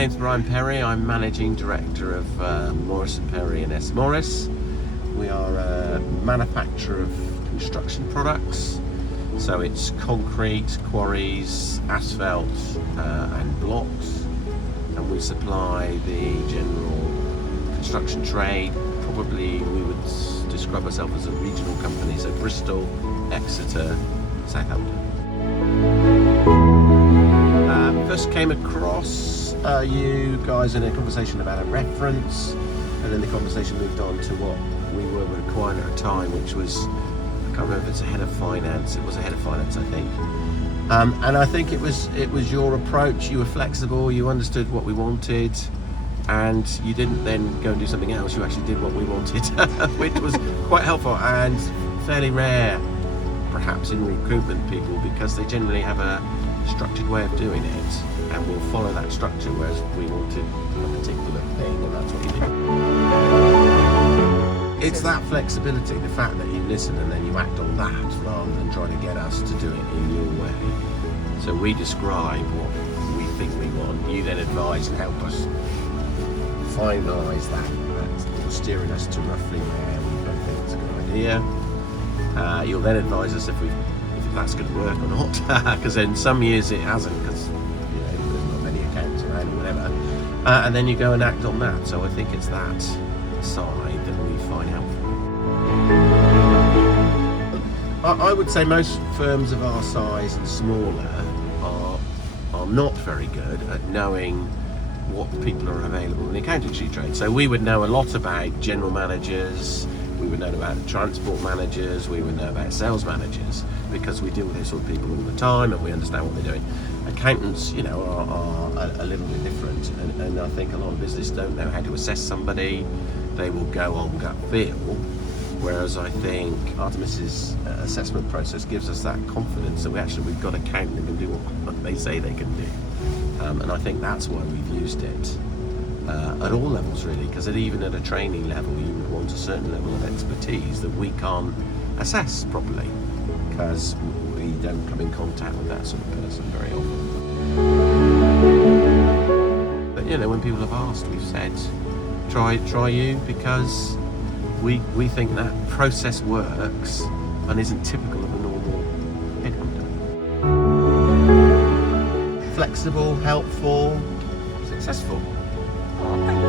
name's Brian Perry. I'm Managing Director of Morris & Perry and S. Morris. We are a manufacturer of construction products. So it's concrete, quarries, asphalt and blocks. And we supply the general construction trade. Probably we would describe ourselves as a regional company. So Bristol, Exeter, Southampton. First came across you guys in a conversation about a reference, and then the conversation moved on to what we were requiring at a time, which was, I can't remember if it's a head of finance. It was a head of finance, I think. And I think it was your approach. You were flexible. You understood what we wanted, and you didn't then go and do something else. You actually did what we wanted, which was quite helpful and fairly rare, perhaps in recruitment people, because they generally have a structured way of doing it and will follow that structure, whereas we wanted a particular thing, and that's what you did. It's that flexibility, the fact that you listen and then you act on that rather than trying to get us to do it in your way. So we describe what we think we want, you then advise and help us finalise that. You're steering us to roughly where we both think it's a good idea. You'll then advise us if that's going to work or not, because in some years it hasn't, because there's not many accounts around or whatever, and then you go and act on that. So I think it's that side that we find helpful. I would say most firms of our size and smaller are not very good at knowing what people are available in the accountancy trade. So we would know a lot about general managers, we would know about transport managers, we would know about sales managers, because we deal with these sort of people all the time and we understand what they're doing. Accountants, are a little bit different, and I think a lot of businesses don't know how to assess somebody. They will go on gut feel, whereas I think Artemis's assessment process gives us that confidence that we've got accountants who can do what they say they can do. And I think that's why we've used it at all levels, really, because even at a training level you would want a certain level of expertise that we can't assess properly, because we don't come in contact with that sort of person very often. But when people have asked, we've said try you, because we think that process works and isn't typical of a normal headhunter. Flexible, helpful, successful. Oh, thank